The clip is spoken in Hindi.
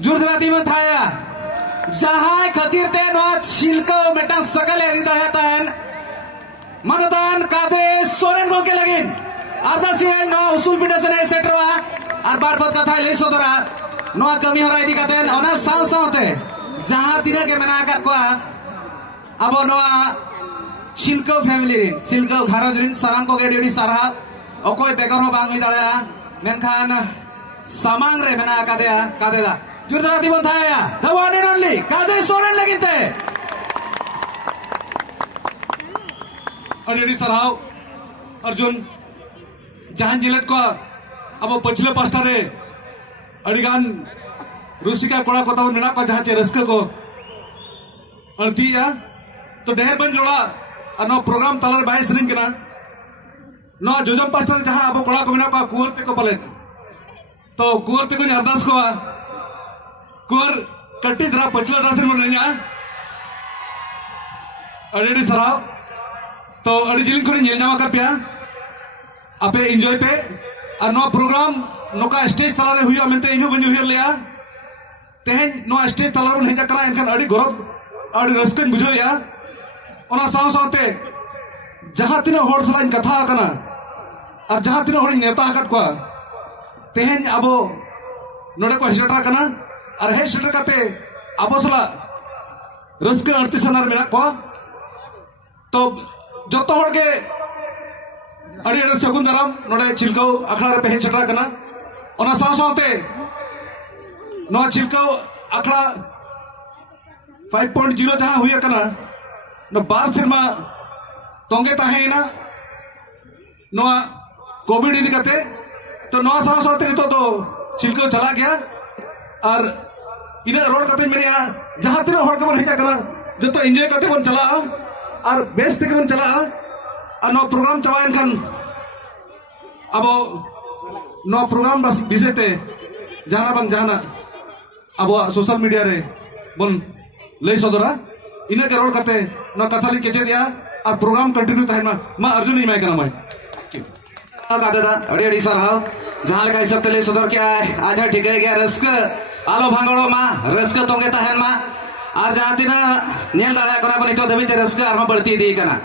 जुर्दराती में थाया जहां खातिर ते नो छिलको मेटा सकल एदी दहतान मनदान कादे सोरेन को के लगिन आरदासी है नो उसूल पिटा से नहीं सेटरवा और बार बार कथा ले सोदरा नो कमी हरा इदी कतेन ओना साव सावते जहां तिना के मेना का को अब नो छिलको फैमिली छिलको घरज रिन साराम को गेडी सारा अकोय बेगर हो बांग दाड़ा मेनखान सामांग रे मेना कादेया कादेदा जुर्दराती बन थाया द वन एंड ओनली कादे सोरेन लगिनते अरेडी सराव अर्जुन जहां जिलेट को अब पछले पास्टा रे अड़ीगान रुसिका कोड़ा को तब मेना को जहां चे रस्क को अर्दिया तो डेहर बन जोड़ा नो प्रोग्राम तलर बाय सरिन कना नो जोजम पास्टा जहां अब कोड़ा को मेना को कुवर ते को पले तो कुवर ते को अरदास को कुवर कट्टी द्रा पछले रासन मन नया अरेडी सराव तो अड़ी जिलिन को नेल नामा कर पिया आपे एंजॉय पे और नो प्रोग्राम नोका स्टेज तलारे हुई मेनते इनु बंजु हुई लिया तेहन नो स्टेज तलारे हेजा करा एनखान अड़ी गौरव अड़ी रस्कन बुझोया ओना साव सावते जहां तिना होड़ सलाइन कथा कना और जहां तिना होड़ नेता हकट को तेहन अब नोडे को हेजटा कना और हे सेटर कते अब सला रस्क अड़ती सनार मेना को तो जतो होड़ के अड़ी अड़ी सगुन दाराम नोडे छिलको अखड़ा रे पेहन सेटा कना ओना साव सावते नो छिलको अखड़ा 5.0 जहां हुई कना नो बार सिरमा तोंगे ताहेना नो कोविड इदी कते तो नो साव सावते नितो तो छिलको चला गया और इना रोड कते मेरे जहां तिना होड़ के बन हेजा कना जतो एंजॉय करते बन चला और बेस ते बन चला और नो प्रोग्राम चवायन खान अब नो प्रोग्राम बस बिजेते जाना बन जाना अब सोशल मीडिया रे बन ले सदरा इना के रोड कते नो कथाली केचे दिया और प्रोग्राम कंटिन्यू ताहेन मा अर्जुन ही मैं कना मैं दादा अड़ी अड़ी सर हां जहां लगा सब तले सदर क्या है आज है ठीक है गया रस्क आलो भांगड़ो मा रस्क तोंगे ताहेन मा और जहां तिना नेल दाड़ा कोना बनितो धबी ते रस्क आरो बढ़ती दी कना